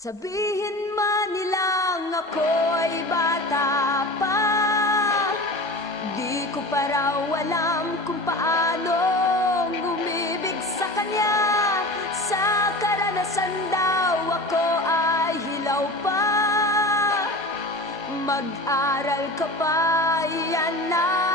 Sabihin man nilang ako'y bata pa, di ko pa raw alam kung paano umibig sa kanya. Sa karanasan daw ako ay hilaw pa, mag-aral ka pa, yan na